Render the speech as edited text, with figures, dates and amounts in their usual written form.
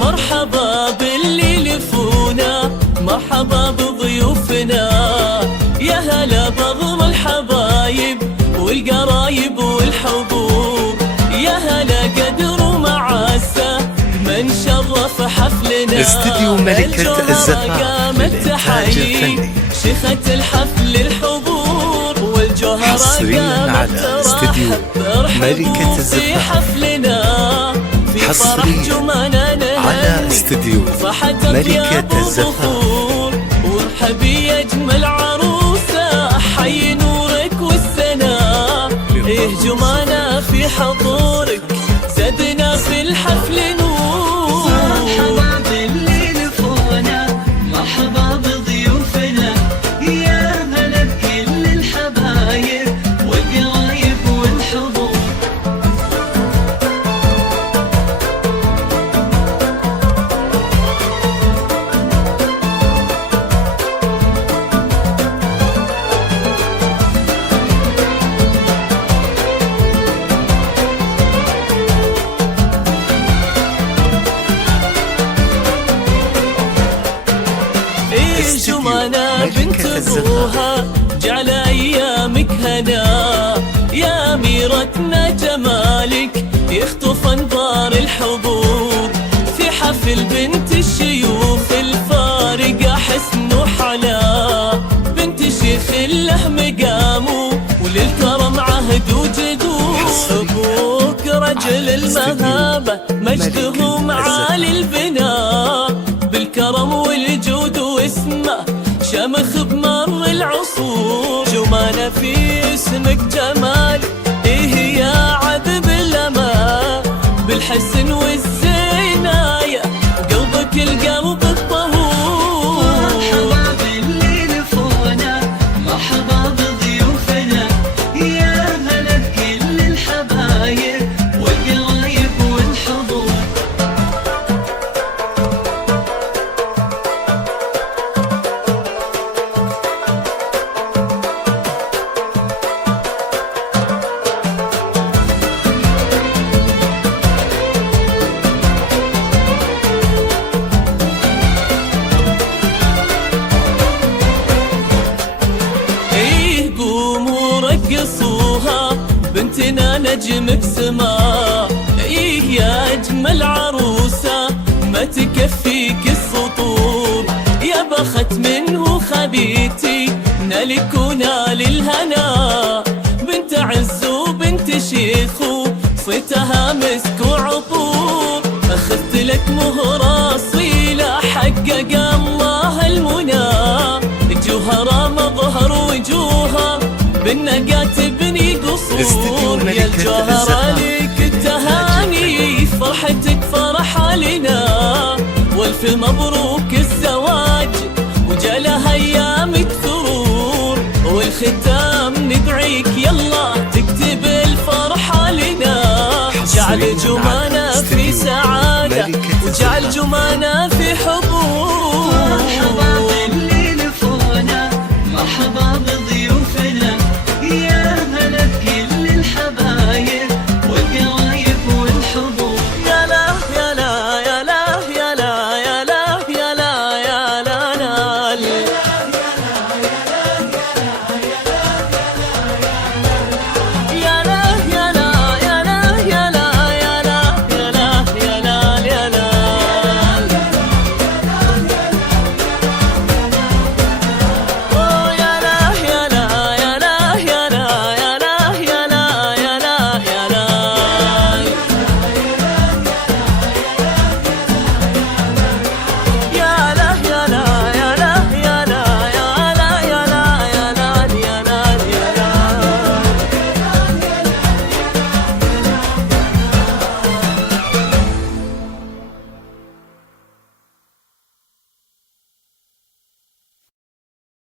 مرحبا باللي لفونا، مرحبا بضيوفنا، يا هلا بضم الحبايب والقرايب والحبوب، يا هلا قدر ومعاسة من شرف حفلنا. استديو ملكة الزفاف للإنتاج الفني، شيخة الحفل الحضور والجوهرة حصريا على استديو ملكة الزفاف، حصريا على استديو ملكة الزفاف. وارحبي يا اجمل عروسة، حي نورك والسنا، ايه جمانا في حضورك زدنا في الحفل نور. مرحبا باللي لفونا، مرحبا بضيوفنا، يا هلا بكل الحبايب والقرايب والحضور. جمانا بنت ابوها جعل ايامك هنا، يا أميرتنا جمالك يخطف انظار الحضور، في حفل بنت الشيوخ الفارقة حسن وحلا، بنت شيخ له مقام وللكرم عهد وجدود، ابوك رجل المهابة مجده معالي البناء، بالكرم والجود واسمه شمخ بمر العصور، جمانا في اسمك جمال ايه يا عذب الأمان، بالحسن والزيناية قلبك القلب الطهور. مرحبا باللي لفونا، مرحبا بضيوفنا، يا هلا بكل الحبايب والقرايب والحضور. رقصوها بنتنا نجم بسما، ايه يا اجمل عروسة ما تكفيك السطور، يا بخت منه خبيتي نالك ونال الهنا، بنت عز وبنت شيخ صيتها مسك وعطور، اخذت لك مهرة اصيلة حقق الله المنى، جوهرة مظهر وجوهها بالنقا تبني قصور، يا الجوهرة لك التهاني فرحتك فرحة لنا، والف مبروك الزواج وجالها ايامك ثرور، والختام ندعيك يلا تكتب الفرحة لنا، جعل جمانا في سعادة وجعل جمانا في حب